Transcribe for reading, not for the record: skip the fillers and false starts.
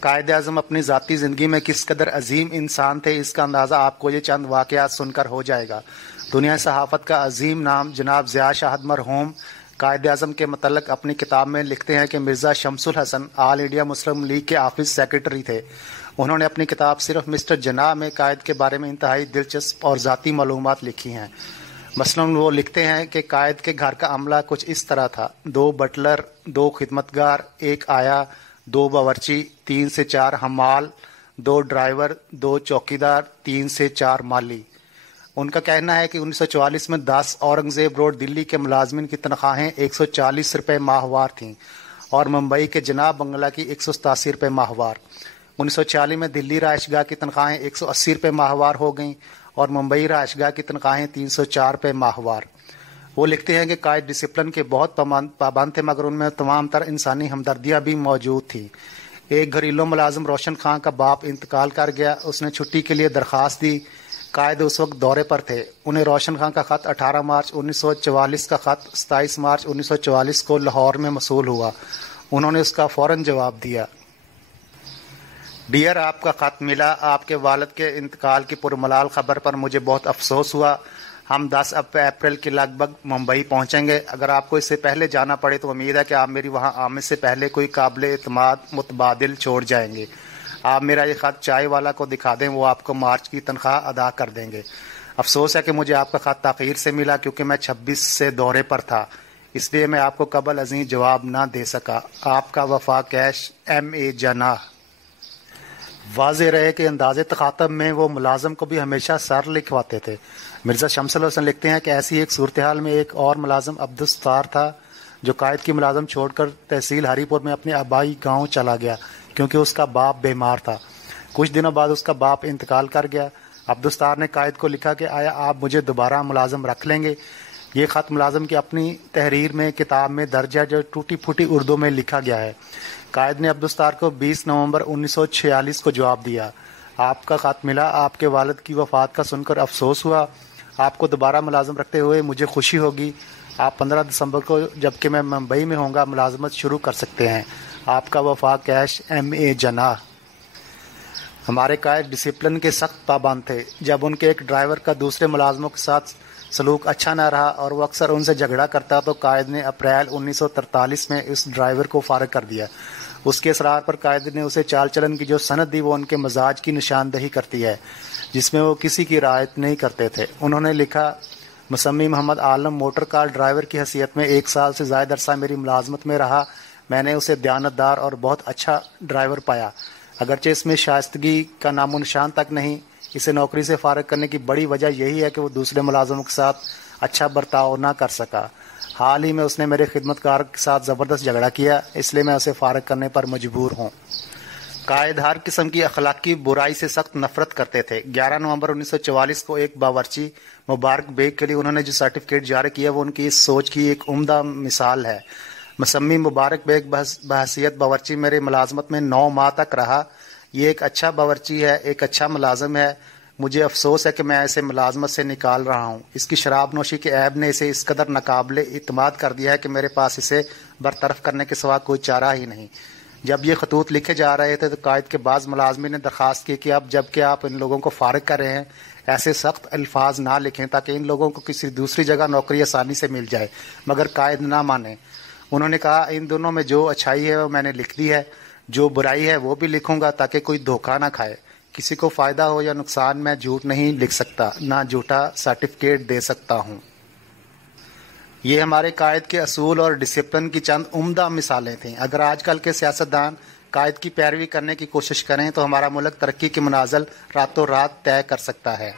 قائد اعظم اپنی ذاتی زندگی میں کس قدر عظیم انسان تھے اس کا اندازہ آپ کو یہ چند واقعات سن کر ہو جائے گا۔ دنیا صحافت کا عظیم نام جناب ضیاء شاہد مرحوم قائد اعظم کے متعلق اپنی کتاب میں لکھتے ہیں کہ مرزا شمس الحسن آل انڈیا مسلم لیگ کے آفس سیکرٹری تھے۔ انہوں نے اپنی کتاب صرف مسٹر جناح میں قائد کے بارے میں انتہائی دلچسپ اور ذاتی معلومات لکھی ہیں۔ مثلاً وہ لکھتے ہیں کہ قائد کے گھر کا عملہ کچھ اس طرح تھا: 2 بٹلر، 2 خدمتگار، 1 آیا، 2 باورچی، 3 سے 4 حمال، 2 ڈرائیور، 2 چوکیدار، 3 سے 4 مالی۔ ان کا کہنا ہے کہ 1944 میں 10 اورنگزیب روڈ دلی کے ملازمین کی تنخواہیں 140 روپے ماہوار تھیں اور ممبئی کے جناب بنگلہ کی 187 روپے ماہوار۔ 1946 میں دلی رہائش گاہ کی تنخواہیں 180 روپے ماہوار ہو گئیں اور ممبئی رہائش گاہ کی تنخواہیں 304 روپے ماہوار۔ وہ لکھتے ہیں کہ قائد ڈسپلن کے بہت پابند تھے، مگر ان میں تمام تر انسانی ہمدردیاں بھی موجود تھیں۔ ایک گھریلو ملازم روشن خان کا باپ انتقال کر گیا، اس نے چھٹی کے لیے درخواست دی۔ قائد اس وقت دورے پر تھے۔ انہیں روشن خان کا خط 18 مارچ 1944 کا خط 27 مارچ 1944 کو لاہور میں موصول ہوا۔ انہوں نے اس کا فوراً جواب دیا: ڈیئر، آپ کا خط ملا۔ آپ کے والد کے انتقال کی پرملال خبر پر مجھے بہت افسوس ہوا۔ ہم 10 اپریل کے لگ بھگ ممبئی پہنچیں گے۔ اگر آپ کو اس سے پہلے جانا پڑے تو امید ہے کہ آپ میری وہاں آمد سے پہلے کوئی قابل اعتماد متبادل چھوڑ جائیں گے۔ آپ میرا یہ خط چائے والا کو دکھا دیں، وہ آپ کو مارچ کی تنخواہ ادا کر دیں گے۔ افسوس ہے کہ مجھے آپ کا خط تاخیر سے ملا کیونکہ میں 26 سے دورے پر تھا، اس لیے میں آپ کو قبل ازیں جواب نہ دے سکا۔ آپ کا وفا کیش M.A. جناح۔ واضح رہے کہ انداز تخاطب میں وہ ملازم کو بھی ہمیشہ سر لکھواتے تھے۔ مرزا شمس الحسن لکھتے ہیں کہ ایسی ایک صورتحال میں ایک اور ملازم عبدالستار تھا جو قائد کی ملازم چھوڑ کر تحصیل ہری پور میں اپنے آبائی گاؤں چلا گیا کیونکہ اس کا باپ بیمار تھا۔ کچھ دنوں بعد اس کا باپ انتقال کر گیا۔ عبدالستار نے قائد کو لکھا کہ آیا آپ مجھے دوبارہ ملازم رکھ لیں گے؟ یہ خط ملازم کی اپنی تحریر میں کتاب میں درج ہے جو ٹوٹی پھوٹی اردو میں لکھا گیا ہے۔ قائد نے عبدالستار کو 20 نومبر 1946 کو جواب دیا: آپ کا خط ملا۔ آپ کے والد کی وفات کا سن کر افسوس ہوا۔ آپ کو دوبارہ ملازم رکھتے ہوئے مجھے خوشی ہوگی۔ آپ 15 دسمبر کو جبکہ میں ممبئی میں ہوں گا ملازمت شروع کر سکتے ہیں۔ آپ کا وفا کیش M.A. جناح۔ ہمارے قائد ڈسپلن کے سخت پابند تھے۔ جب ان کے ایک ڈرائیور کا دوسرے ملازموں کے ساتھ سلوک اچھا نہ رہا اور وہ اکثر ان سے جھگڑا کرتا تو قائد نے اپریل 1943 میں اس ڈرائیور کو فارغ کر دیا۔ اس کے اصرار پر قائد نے اسے چال چلن کی جو سند دی وہ ان کے مزاج کی نشاندہی کرتی ہے جس میں وہ کسی کی رعایت نہیں کرتے تھے۔ انہوں نے لکھا: مسمی محمد عالم موٹر کار ڈرائیور کی حیثیت میں 1 سال سے زائد عرصہ میری ملازمت میں رہا۔ میں نے اسے دیانتدار اور بہت اچھا ڈرائیور پایا، اگرچہ اس میں شائستگی کا نام و نشان تک نہیں۔ اسے نوکری سے فارغ کرنے کی بڑی وجہ یہی ہے کہ وہ دوسرے ملازموں کے ساتھ اچھا برتاؤ نہ کر سکا۔ حال ہی میں اس نے میرے خدمتگار کے ساتھ زبردست جھگڑا کیا، اس لیے میں اسے فارغ کرنے پر مجبور ہوں۔ قائد ہر قسم کی اخلاقی برائی سے سخت نفرت کرتے تھے۔ 11 نومبر 1944 کو ایک باورچی مبارک بیگ کے لیے انہوں نے جو سرٹیفکیٹ جاری کیا وہ ان کی اس سوچ کی ایک عمدہ مثال ہے۔ مسمی مبارک بیگ بحیثیت باورچی میرے ملازمت میں 9 ماہ تک رہا۔ یہ ایک اچھا باورچی ہے، ایک اچھا ملازم ہے۔ مجھے افسوس ہے کہ میں اسے ملازمت سے نکال رہا ہوں۔ اس کی شراب نوشی کے عیب نے اسے اس قدر ناقابل اعتماد کر دیا ہے کہ میرے پاس اسے برطرف کرنے کے سوا کوئی چارہ ہی نہیں۔ جب یہ خطوط لکھے جا رہے تھے تو قائد کے بعض ملازمین نے درخواست کی کہ اب جب کہ آپ ان لوگوں کو فارغ کر رہے ہیں ایسے سخت الفاظ نہ لکھیں تاکہ ان لوگوں کو کسی دوسری جگہ نوکری آسانی سے مل جائے، مگر قائد نہ مانے۔ انہوں نے کہا ان دونوں میں جو اچھائی ہے وہ میں نے لکھ دی ہے، جو برائی ہے وہ بھی لکھوں گا تاکہ کوئی دھوکہ نہ کھائے۔ کسی کو فائدہ ہو یا نقصان میں جھوٹ نہیں لکھ سکتا، نہ جھوٹا سرٹیفکیٹ دے سکتا ہوں۔ یہ ہمارے قائد کے اصول اور ڈسپلن کی چند عمدہ مثالیں تھیں۔ اگر آج کل کے سیاستدان قائد کی پیروی کرنے کی کوشش کریں تو ہمارا ملک ترقی کے منازل راتوں رات طے کر سکتا ہے۔